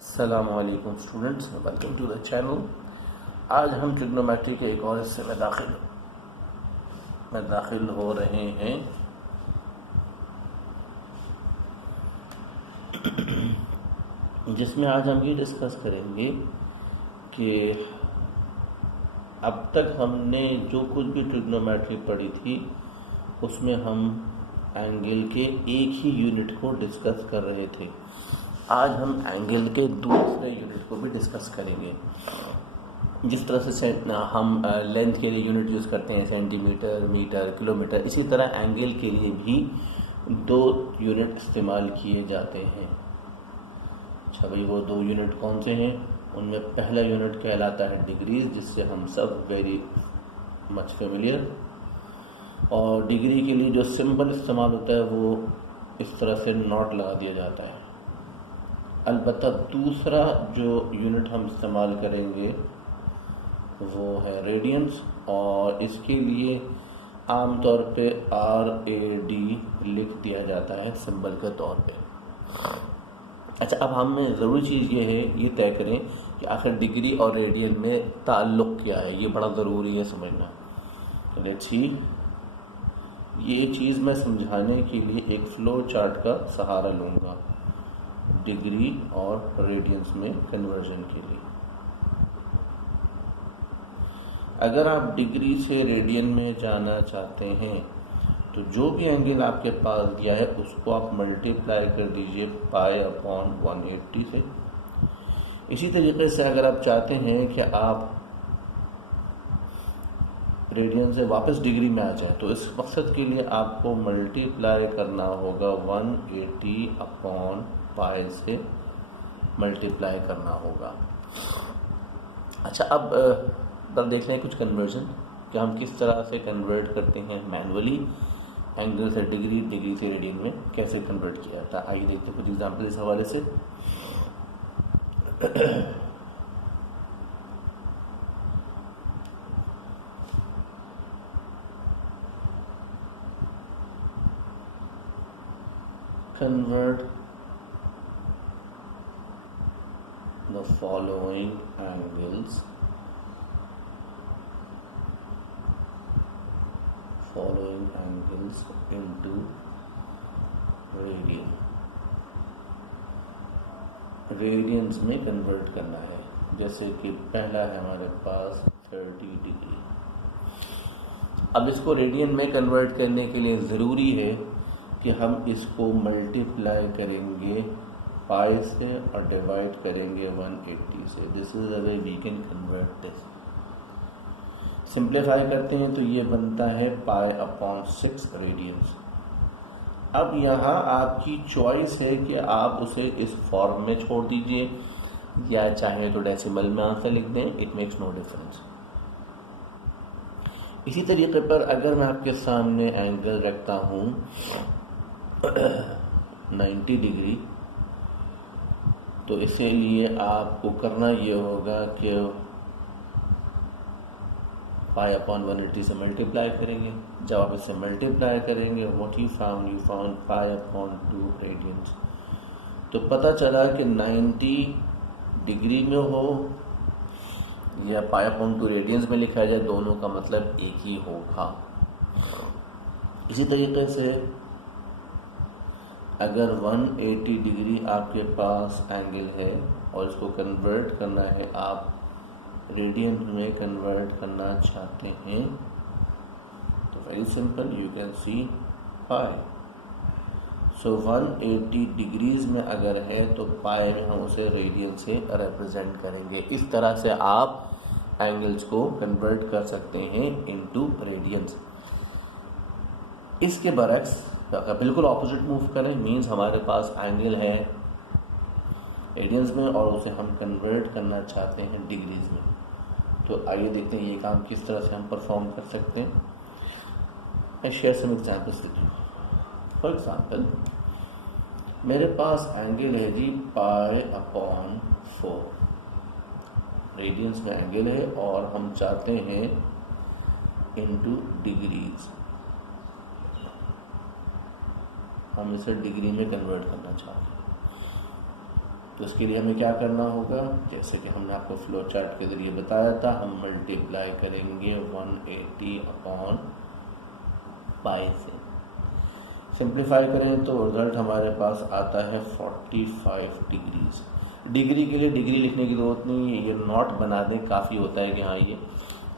अस्सलामुअलैकुम students, welcome to the channel. आज हम ट्रिग्नोमेट्री के एक और हिस्से में दाखिल हो रहे हैं। जिसमें आज हम ये डिस्कस करेंगे कि अब तक हमने जो कुछ भी ट्रिग्नोमेट्री पढ़ी थी उसमें हम एंगल के एक ही यूनिट को डिस्कस कर रहे थे। आज हम एंगल के दूसरे यूनिट को भी डिस्कस करेंगे। जिस तरह से हम लेंथ के लिए यूनिट यूज़ करते हैं सेंटीमीटर, मीटर, किलोमीटर, इसी तरह एंगल के लिए भी दो यूनिट इस्तेमाल किए जाते हैं। अच्छा भाई, वो दो यूनिट कौन से हैं? उनमें पहला यूनिट कहलाता है डिग्रीज, जिससे हम सब वेरी मच फेमिलियर। और डिग्री के लिए जो सिंबल इस्तेमाल होता है वो इस तरह से नॉट लगा दिया जाता है। अलबत्ता दूसरा जो यूनिट हम इस्तेमाल करेंगे वो है रेडियंस, और इसके लिए आमतौर पे RAD लिख दिया जाता है सिंबल के तौर पे। अच्छा, अब हमें ज़रूरी चीज़ ये तय करें कि आखिर डिग्री और रेडियन में ताल्लुक़ क्या है। ये बड़ा ज़रूरी है समझना। लेट्स सी, ये चीज़ मैं समझाने के लिए एक फ्लो चार्ट का सहारा लूँगा डिग्री और रेडियंस में कन्वर्जन के लिए। अगर आप डिग्री से रेडियन में जाना चाहते हैं तो जो भी एंगल आपके पास दिया है उसको आप मल्टीप्लाई कर दीजिए π/180 से। इसी तरीके से अगर आप चाहते हैं कि आप रेडियन से वापस डिग्री में आ जाए तो इस मकसद के लिए आपको मल्टीप्लाई करना होगा 180/π से मल्टीप्लाई करना होगा। अच्छा, अब देख लें कुछ कन्वर्जन कि हम किस तरह से कन्वर्ट करते हैं मैनुअली। एंगल से डिग्री, डिग्री से रेडियन में कैसे कन्वर्ट किया जाता है, आइए देखते हैं कुछ एग्जाम्पल इस हवाले से। Convert the following angles into radian। Radians में कन्वर्ट करना है। जैसे कि पहला है हमारे पास 30 डिग्री। अब इसको रेडियन में कन्वर्ट करने के लिए ज़रूरी है कि हम इसको मल्टीप्लाई करेंगे π से और डिवाइड करेंगे 180 से। This is the way we can convert this. Simplify करते हैं तो ये बनता है π/6 रेडियंस। अब यहाँ आपकी चॉइस है कि आप उसे इस फॉर्म में छोड़ दीजिए या चाहे तो डेसिमल में आंसर लिख दें, इट मेक्स नो डिफरेंस। इसी तरीके पर अगर मैं आपके सामने एंगल रखता हूँ 90 डिग्री, तो इसके लिए आपको करना ये होगा कि π/180 से मल्टीप्लाई करेंगे। जब आप इसे मल्टीप्लाई करेंगे व्हाट यू फाउंड π/2 रेडियंस। तो पता चला कि 90 डिग्री में हो या π/2 रेडियंस में लिखा जाए, दोनों का मतलब एक ही होगा। इसी तरीके से अगर 180 डिग्री आपके पास एंगल है और इसको कन्वर्ट करना है, आप रेडियन में कन्वर्ट करना चाहते हैं, तो very simple, you can see π। So 180 degrees में अगर है तो π में हम उसे रेडियन से रिप्रेजेंट करेंगे। इस तरह से आप एंगल्स को कन्वर्ट कर सकते हैं इनटू रेडियंस। इसके बरक्स अगर बिल्कुल ऑपोजिट मूव करें, मीन्स हमारे पास एंगल है रेडियंस में और उसे हम कन्वर्ट करना चाहते हैं डिग्रीज में, तो आइए देखते हैं ये काम किस तरह से हम परफॉर्म कर सकते हैं। मैं share some examples with you. For example, मेरे पास एंगल है जी π/4 रेडियंस में एंगल है और हम चाहते हैं इनटू डिग्रीज। हम इसे डिग्री में कन्वर्ट करना चाहते हैं। तो उसके लिए हमें क्या करना होगा, जैसे कि हमने आपको फ्लो चार्ट के ज़रिए बताया था, हम मल्टीप्लाई करेंगे 180 अपॉन पाई से। सिंप्लीफाई करें तो रिजल्ट हमारे पास आता है 45 डिग्रीज। डिग्री के लिए डिग्री लिखने की ज़रूरत नहीं है, ये नॉट बना दें काफ़ी होता है कि हाँ ये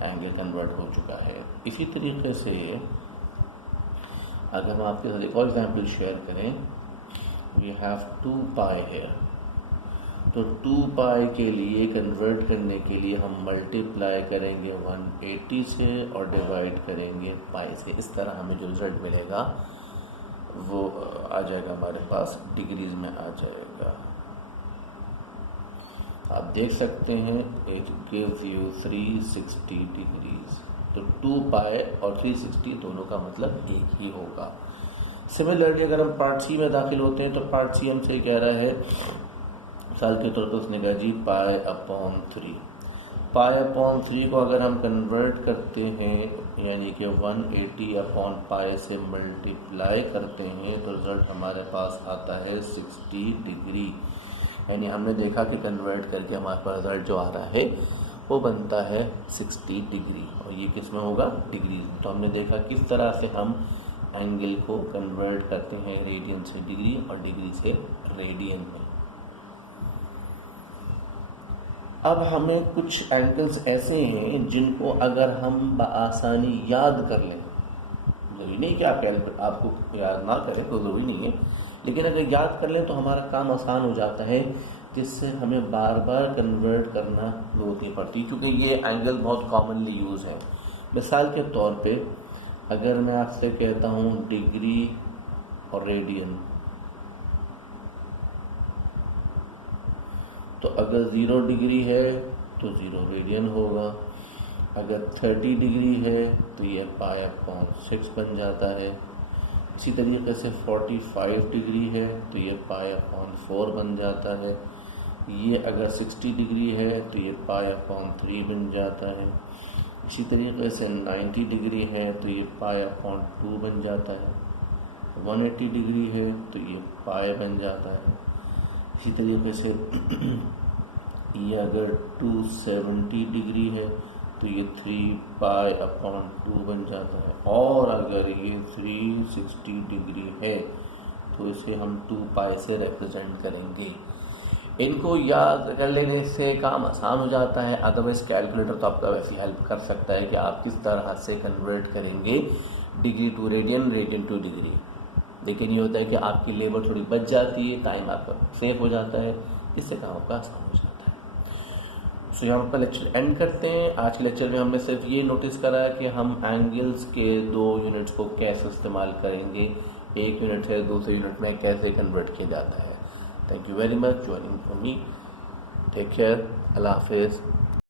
एंगल कन्वर्ट हो चुका है। इसी तरीके से अगर हम आपके साथ एक और एग्जाम्पल शेयर करें, वी हैव 2 पाई हेयर, तो 2 पाई के लिए कन्वर्ट करने के लिए हम मल्टीप्लाई करेंगे 180 से और डिवाइड करेंगे पाई से। इस तरह हमें जो रिजल्ट मिलेगा वो आ जाएगा हमारे पास डिग्रीज में आ जाएगा। आप देख सकते हैं इट गिव्स यू 360 डिग्रीज। तो 2 पाई और 360 दोनों का मतलब एक ही होगा। सिमिलरली अगर हम पार्ट सी में दाखिल होते हैं तो पार्ट सी हमसे कह रहा है, साल के तौर पर उसने कहा जी पाई अपॉन 3। पाई अपॉन 3 को अगर हम कन्वर्ट करते हैं यानी कि 180 अपॉन पाई से मल्टीप्लाई करते हैं तो रिजल्ट हमारे पास आता है 60 डिग्री। यानी हमने देखा कि कन्वर्ट करके हमारे पास रिजल्ट जो आ रहा है वो बनता है 60 डिग्री, और ये किस में होगा, डिग्री। तो हमने देखा किस तरह से हम एंगल को कन्वर्ट करते हैं रेडियन से डिग्री और डिग्री से रेडियन में। अब हमें कुछ एंगल्स ऐसे हैं जिनको अगर हम बआसानी याद कर लें, जरूरी नहीं कि आपको याद ना करें तो ज़रूरी नहीं है, लेकिन अगर याद कर लें तो हमारा काम आसान हो जाता है, जिससे हमें बार बार कन्वर्ट करना ज़रूरत नहीं पड़ती, क्योंकि ये एंगल बहुत कॉमनली यूज़ है। मिसाल के तौर पे अगर मैं आपसे कहता हूँ डिग्री और रेडियन, तो अगर 0 डिग्री है तो 0 रेडियन होगा, अगर 30 डिग्री है तो ये पाई अपॉन 6 बन जाता है। इसी तरीके से 45 डिग्री है तो ये पाई अपॉन 4 बन जाता है। ये अगर 60 डिग्री है तो ये पाई अपॉन 3 बन जाता है। इसी तरीके से 90 डिग्री है तो ये पाई अपॉन 2 बन जाता है। 180 डिग्री है तो ये पाई बन जाता है। इसी तरीके से ये अगर 270 डिग्री है तो ये 3 पाई अपॉन 2 बन जाता है, और अगर ये 360 डिग्री है तो इसे हम 2 पाई से रिप्रेजेंट करेंगे। इनको याद कर लेने से काम आसान हो जाता है, अदरवाइज कैलकुलेटर तो आपका वैसे हेल्प कर सकता है कि आप किस तरह से कन्वर्ट करेंगे degree to radian, radian to degree. लेकिन ये होता है कि आपकी लेबर थोड़ी बच जाती है, टाइम आपका सेव हो जाता है, इससे काम आपका आसान हो जाता है। सो यहाँ पर लेक्चर एंड करते हैं। आज के लेक्चर में हमने सिर्फ ये नोटिस करा कि हम एंगल्स के 2 यूनिट्स को कैसे इस्तेमाल करेंगे, एक यूनिट से दूसरे यूनिट में कैसे कन्वर्ट किया जाता है। Thank you very much joining for me. Take care. Allah Hafiz.